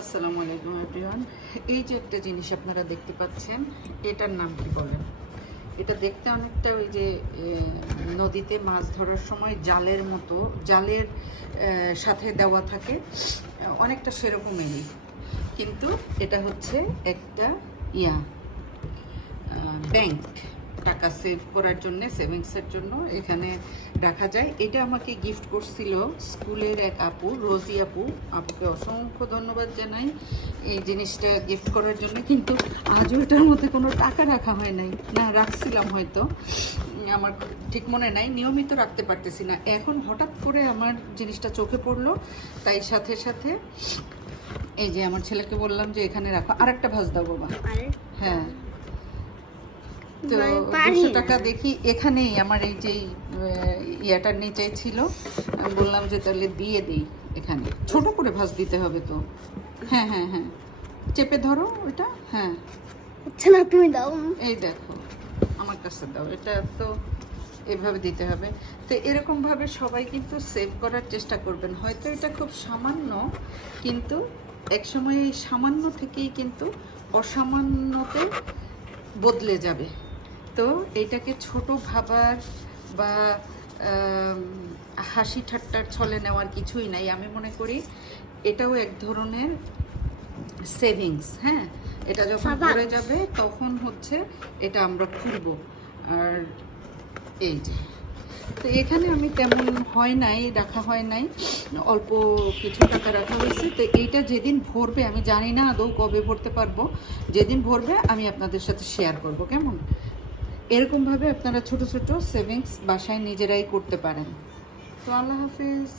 আসসালামু আলাইকুম এভরিওয়ান। এই যে একটা জিনিস আপনারা দেখতে পাচ্ছেন, এটার নাম কি বলেন? এটা দেখতে অনেকটা ওই যে নদীতে মাছ ধরার সময় জালের মতো, জালের সাথে দেওয়া থাকে, অনেকটা সেরকমেরই, কিন্তু এটা হচ্ছে একটা ব্যাংক। টাকা সেভ করার জন্য, সেভিংসের জন্য এখানে রাখা যায়। এটা আমাকে গিফট করছিল স্কুলের এক আপু, রোজি আপু। আপুকে অসংখ্য ধন্যবাদ জানাই এই জিনিসটা গিফট করার জন্য। কিন্তু আজও এটার মধ্যে কোনো টাকা রাখা হয় নাই, না রাখছিলাম হয়তো, আমার ঠিক মনে নাই, নিয়মিত রাখতে পারতেছি না। এখন হঠাৎ করে আমার জিনিসটা চোখে পড়লো, তাই সাথে সাথে এই যে আমার ছেলেকে বললাম যে এখানে রাখো। আরেকটা ভাজ দাও বাবা। হ্যাঁ, তো 200 টাকা দেখি এখানেই আমার এই যে ইয়াটার নিচে ছিল, আমি বললাম যে তাহলে দিয়ে দিই। এখানে ছোট করে ভাঁজ দিতে হবে তো। হ্যাঁ হ্যাঁ হ্যাঁ, চেপে ধরো ওইটা। হ্যাঁ, আচ্ছা না, তুমি দাও। এই দেখো, আমার কাছে দাও। এটা তো এভাবে দিতে হবে। তো এরকমভাবে সবাই কিন্তু সেভ করার চেষ্টা করবেন। হয়তো এটা খুব সামান্য, কিন্তু একসময় এই সামান্য থেকেই কিন্তু অসামান্যতে বদলে যাবে। তো এটাকে ছোট ভাবার বা হাসি ঠাট্টার ছলে নেওয়ার কিছুই নাই। আমি মনে করি এটাও এক ধরনের সেভিংস। হ্যাঁ, এটা যখন পড়ে যাবে তখন হচ্ছে এটা আমরা খুলবো। আর এই যে, তো এখানে আমি তেমন হয় নাই, রাখা হয় নাই, অল্প কিছু টাকা রাখা হয়েছে। তো এইটা যেদিন ভরবে, আমি জানি না আদৌ কবে ভরতে পারবো, যেদিন ভরবে আমি আপনাদের সাথে শেয়ার করব। কেমন? এরকমভাবে আপনারা ছোট ছোট সেভিংস বাসায় নিজেরাই করতে পারেন। তো আল্লাহ হাফিজ।